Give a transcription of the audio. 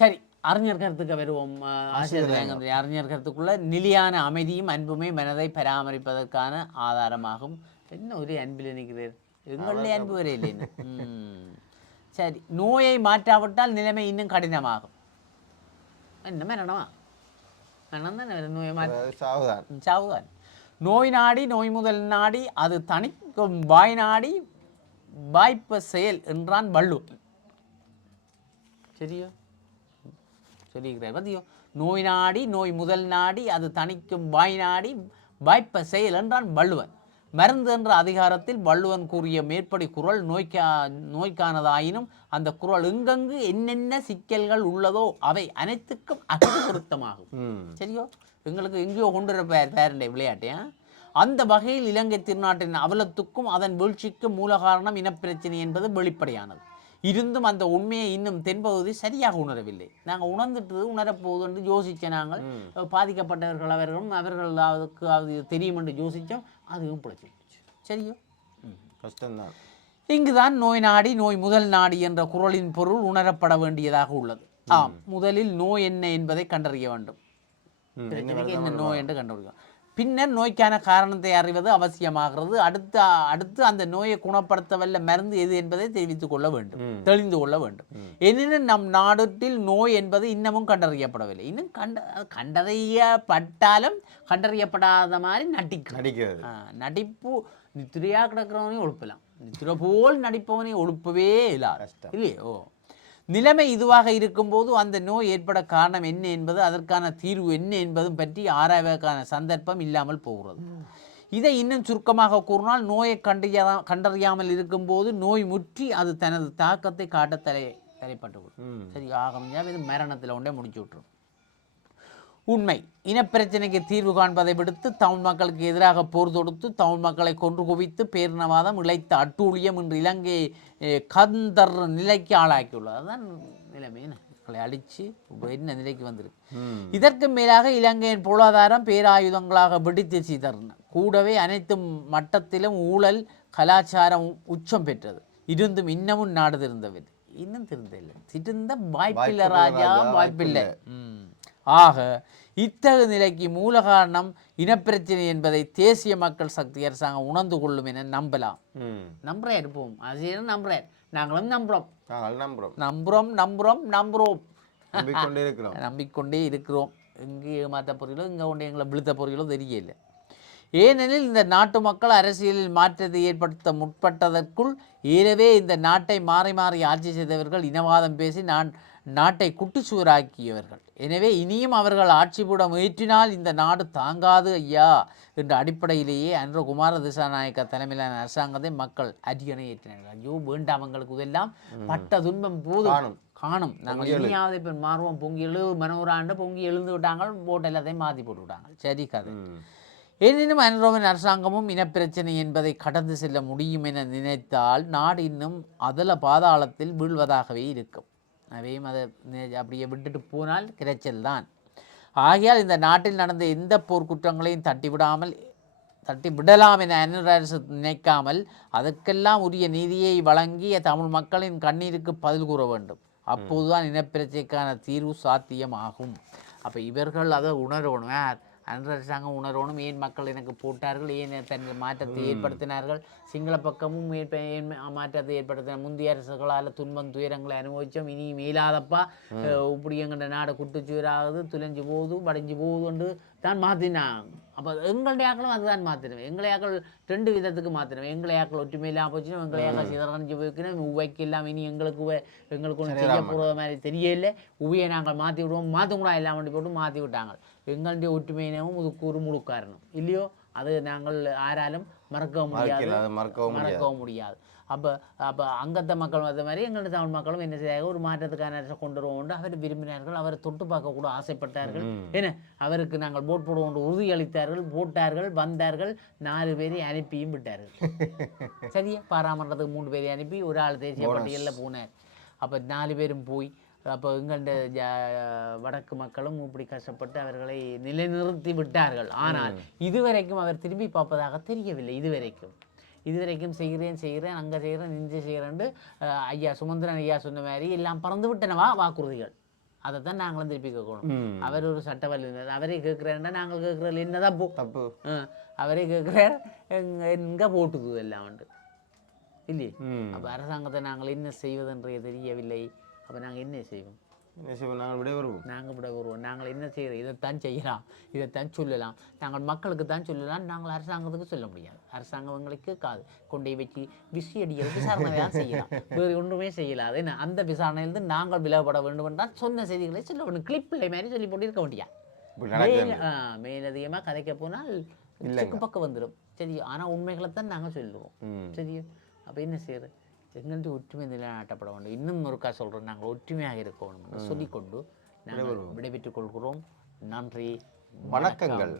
சரி அறிஞர் கருத்துக்கு வருவோம் ஆசிரியர் அறிஞர் கருத்துக்குள்ள நிலையான அமைதியும் அன்புமே மனதை பராமரிப்பதற்கான ஆதாரமாகும். என்ன ஒரே அன்பில் நிற்கிறீர் எங்களுடைய அன்பு வரை இல்லை இன்னும். ம். சரி நோயை மாற்றாவிட்டால் நிலைமை இன்னும் கடினமாகும். என்ன மரணமா மரணம் தானே வரும் நோயை மாற்ற சாவுதான். சாவுதான். நோய் நாடி நோய் முதல் நாடி அது தணிக்கும் வாய் நாடி வாய்ப்ப செயல் என்றான் வள்ளுவன். சரியோ? சொல்லியிருக்கிறார். பத்தியோ நோய் நாடி நோய் முதல் நாடி அது தணிக்கும் வாய் நாடி வாய்ப்ப செயல் என்றான் வள்ளுவன். மருந்து என்ற அதிகாரத்தில் வள்ளுவன் கூறிய மேற்படி குரல் நோய்க்கா நோய்க்கானதாயினும் அந்த குரல் எங்கெங்கு என்னென்ன சிக்கல்கள் உள்ளதோ அவை அனைத்துக்கும் அகது பொருத்தமாகும் சரியோ? எங்களுக்கு எங்கேயோ கொண்டு வர பேர் பேரண்டை விளையாட்டு ஆ? அந்த வகையில் இலங்கை திருநாட்டின் அவலத்துக்கும் அதன் வீழ்ச்சிக்கும் மூல காரணம் இனப்பிரச்சனை என்பது வெளிப்படையானது. இருந்தும் அந்த உண்மையை இன்னும் தென்பகுதி சரியாக உணரவில்லை. நாங்கள் உணர்ந்துட்டு உணரப்போகுது என்று யோசிச்ச நாங்கள். பாதிக்கப்பட்டவர்கள் அவர்களும் அவர்கள் அதுக்கு அது தெரியும் என்று யோசித்தோம். அதுவும் பிழைச்சிருச்சு. சரியோ? கஷ்டம்தான். இங்குதான் நோய் நாடி நோய் முதல் நாடி என்ற குரலின் பொருள் உணரப்பட வேண்டியதாக உள்ளது. ஆம் முதலில் நோய் என்ன என்பதை கண்டறிய வேண்டும். பிரச்சனைக்கு என்ன நோய் என்று கண்டுபிடிக்கும் பின்னர் நோய்க்கான காரணத்தை அறிவது அவசியமாகிறது. அடுத்து அடுத்து அந்த நோயை குணப்படுத்த வல்ல மருந்து எது என்பதை தெரிவித்துக் கொள்ள வேண்டும். தெளிந்து கொள்ள வேண்டும். எனினும் நம் நாட்டில் நோய் என்பது இன்னமும் கண்டறியப்படவில்லை. இன்னும் கண்ட கண்டறியப்பட்டாலும் கண்டறியப்படாத மாதிரி நடிக்கிறது. ஆ, நடிப்பு நித்திரையா கிடக்கிறவனையும் ஒழுப்பலாம். நித்திரை போல் நடிப்பவனை ஒழுப்பவே கஷ்டம். இல்லையே? ஓ. நிலைமை இதுவாக இருக்கும்போது அந்த நோய் ஏற்பட காரணம் என்ன என்பது அதற்கான தீர்வு என்ன என்பதும் பற்றி ஆராய்வதற்கான சந்தர்ப்பம் இல்லாமல் போகிறது. இதை இன்னும் சுருக்கமாக கூறினால் நோயை கண்டறியா கண்டறியாமல் இருக்கும்போது நோய் முற்றி அது தனது தாக்கத்தை காட்ட தலை தலைப்பட்டு சரி ஆக இது மரணத்தில் ஒன்றே முடிச்சு விட்டுரும். உண்மை. இனப்பிரச்சனைக்கு தீர்வு காண்பதை விடுத்து தமிழ் மக்களுக்கு எதிராக போர் தொடுத்து தமிழ் மக்களை கொன்று குவித்து பேரினவாதம் இழைத்த அட்டூழியம் இன்று இலங்கையை கந்தர் நிலைக்கு ஆளாக்கியுள்ளது அதுதான் நிலைமை? மக்களை அழித்து என்ன நிலைக்கு வந்திருக்கு? இதற்கு மேலாக இலங்கையின் பொருளாதாரம் பேராயுதங்களாக வெடித்து சிதறின. கூடவே அனைத்து மட்டத்திலும் ஊழல் கலாச்சாரம் உச்சம் பெற்றது. இருந்தும் இன்னமும் நாடு திருந்தவில்லை இன்னும் திருந்தவில்லை. திருந்த வாய்ப்பில்லை ராஜா வாய்ப்பில்லை. ஆக இத்தகு நிலைக்கு மூல காரணம் இனப்பிரச்சனை என்பதை தேசிய மக்கள் சக்தி அரசாங்கம் உணர்ந்து கொள்ளும் என நம்பலாம். நம்புறேன் இருப்போம். அது நம்புறேன்? நாங்களும் நம்புறோம். நாங்கள் நம்புகிறோம் நம்புறோம் நம்புறோம் நம்புறோம். நம்பிக்கொண்டே இருக்கிறோம். நம்பிக்கொண்டே இருக்கிறோம். எங்கே ஏமாற்ற போறீங்களோ இங்கே கொண்டு எங்களை விழுத்த போறீங்களோ தெரியல. ஏனெனில் இந்த நாட்டு மக்கள் அரசியலில் மாற்றத்தை ஏற்படுத்த முற்பட்டதற்குள் ஏறவே இந்த நாட்டை மாறி மாறி ஆட்சி செய்தவர்கள் இனவாதம் பேசி நான் நாட்டை குட்டிச்சுவராக்கியவர்கள். எனவே இனியும் அவர்கள் ஆட்சிபூட முயற்றினால் இந்த நாடு தாங்காது ஐயா என்ற அடிப்படையிலேயே அன்று குமார திசாநாயக்க தலைமையிலான அரசாங்கத்தை மக்கள் அரியணை ஏற்றினார்கள் ஐயோ வேண்டாம் எங்களுக்கு இதெல்லாம். பட்ட துன்பம் போதும். காணும். நாங்கள் இனியாவது இப்போ மாறுவோம். பொங்கி எழு மனோராண்டு பொங்கி எழுந்து விட்டாங்க போட் எல்லாத்தையும் மாற்றி போட்டு விட்டாங்க சரி கதை. எனினும் அன்ரோவின் அரசாங்கமும் இனப்பிரச்சனை என்பதை கடந்து செல்ல முடியும் என நினைத்தால் நாடு இன்னும் அதல பாதாளத்தில் வீழ்வதாகவே இருக்கும். அவையும் அதை அப்படியே விட்டுட்டு போனால் கிரைச்சல் தான் ஆகையால் இந்த நாட்டில் நடந்த எந்த போர்க்குற்றங்களையும் தட்டிவிடாமல் தட்டி விடலாம் என அரசு நினைக்காமல் அதற்கெல்லாம் உரிய நீதியை வழங்கிய தமிழ் மக்களின் கண்ணீருக்கு பதில் கூற வேண்டும். அப்போதுதான் இனப்பிரச்சனைக்கான தீர்வு சாத்தியமாகும். அப்போ இவர்கள் அதை உணரணும். அரசாங்கம் உணரணும் ஏன் மக்கள் எனக்கு போட்டார்கள்? ஏன் தன் மாற்றத்தை ஏற்படுத்தினார்கள்? சிங்கள பக்கமும் ஏற்ப- ஏன் மாற்றத்தை ஏற்படுத்தின முந்தைய அரசுகளால் துன்பம் துயரங்களை அனுபவித்தோம் இனி மேலாதப்பா இப்படி எங்கள்ட நாடு குட்டுச்சுவராகுது துளைஞ்சு போகுது வடைஞ்சு போகுதுன்னு தான் மாற்றினாங்க. அப்போ எங்களுடைய ஆக்களும் அதுதான் மாற்றினோம் எங்களை ஆக்கள் ரெண்டு விதத்துக்கு மாற்றினோம் எங்களை ஆக்கள் ஒற்றுமை இல்லாமல் போச்சுன்னா எங்களை ஆக்கள் சிதறஞ்சு போய்க்கணும் உவைக்கு இல்லாமல் இனி எங்களுக்கு எங்களுக்கு ஒன்றும் செய்ய போகிற மாதிரி தெரியல. உவையை நாங்கள் மாற்றி விடுவோம். மாற்றக்கூடா எல்லாம் வண்டி போட்டு மாற்றி விட்டாங்க. எங்களுடைய ஒற்றுமையினமும் முதுக்கூறு முழுக்காரணும். இல்லையோ? அது நாங்கள் ஆராலும் மறக்கவும் முடியாது. மறக்கவும் முடியாது. மறக்கவும் முடியாது. அப்போ அப்போ அங்கத்த மக்கள் வந்த மாதிரி எங்களுடைய தமிழ் மக்களும் என்ன செய்ய ஒரு மாற்றத்துக்கான கொண்டு வருவோம் அவர் விரும்பினார்கள். அவரை தொட்டு பார்க்க கூட ஆசைப்பட்டார்கள். ம். என்ன அவருக்கு நாங்கள் போட் போடுவோம் என்று உறுதியளித்தார்கள் போட்டார்கள் வந்தார்கள் நாலு பேரை அனுப்பியும் விட்டார்கள். சரியா? பாராமன்றத்துக்கு மூணு பேரை அனுப்பி ஒரு ஆள் தேசிய பட்டியலில் போனார். அப்போ நாலு பேரும் போய் அப்போ எங்கள்ட வடக்கு மக்களும் இப்படி கஷ்டப்பட்டு அவர்களை நிலைநிறுத்தி விட்டார்கள். ஆனால் இதுவரைக்கும் அவர் திரும்பி பார்ப்பதாக தெரியவில்லை இதுவரைக்கும். இதுவரைக்கும் செய்கிறேன் செய்கிறேன் அங்கே செய்கிறேன் இங்கே செய்கிறேன்ட்டு அஹ், ஐயா சுமந்திரன் ஐயா சொன்ன மாதிரி எல்லாம் பறந்து விட்டனவா வாக்குறுதிகள்? அதை தான் நாங்களும் திருப்பி கேட்கணும். அவர் ஒரு சட்ட வல்லுநர் அவரே கேட்குறேன்னா நாங்கள் கேட்குறதுல என்னதான் போ. தப்பு. அவரே கேட்குறார் எங்க போட்டுது எல்லாம் உண்டு. இல்லையே? அப்போ அரசாங்கத்தை நாங்கள் என்ன செய்வதென்றே தெரியவில்லை. அப்போ நாங்கள் என்ன செய்வோம்? என்ன செய்வோம்? நாங்கள் விட வருவோம். நாங்கள் விட வருவோம். நாங்கள் என்ன செய்கிறோம் இதைத்தான் செய்யலாம். இதைத்தான் சொல்லலாம். நாங்கள் மக்களுக்கு தான் சொல்லலாம் நாங்கள் அரசாங்கத்துக்கு சொல்ல முடியாது. அரசாங்கம் எங்களுக்கு கேட்காது. கொண்டே வச்சு விசி அடிக்கிற விசாரணை தான் செய்யலாம். வேறு ஒன்றுமே செய்யலாது என்ன? அந்த விசாரணையிலிருந்து நாங்கள் விலகப்பட வேண்டும் என்றால் சொன்ன செய்திகளை சொல்ல வேண்டும். கிளிப்பிள்ளை மாதிரி சொல்லி போட்டு இருக்க முடியாது மேலதிகமாக கதைக்க போனால் பக்கம் வந்துடும் சரி ஆனால் உண்மைகளை தான் நாங்கள் சொல்லுவோம். சரி அப்போ என்ன செய்யுது எங்கள்கிட்ட ஒற்றுமை நிலைநாட்டப்பட வேண்டும் இன்னும் ஒருக்கா சொல்கிறோம் நாங்கள் ஒற்றுமையாக இருக்கணும் சொல்லிக்கொண்டு நாங்கள் விடைபெற்றுக் கொள்கிறோம். நன்றி. வணக்கங்கள்.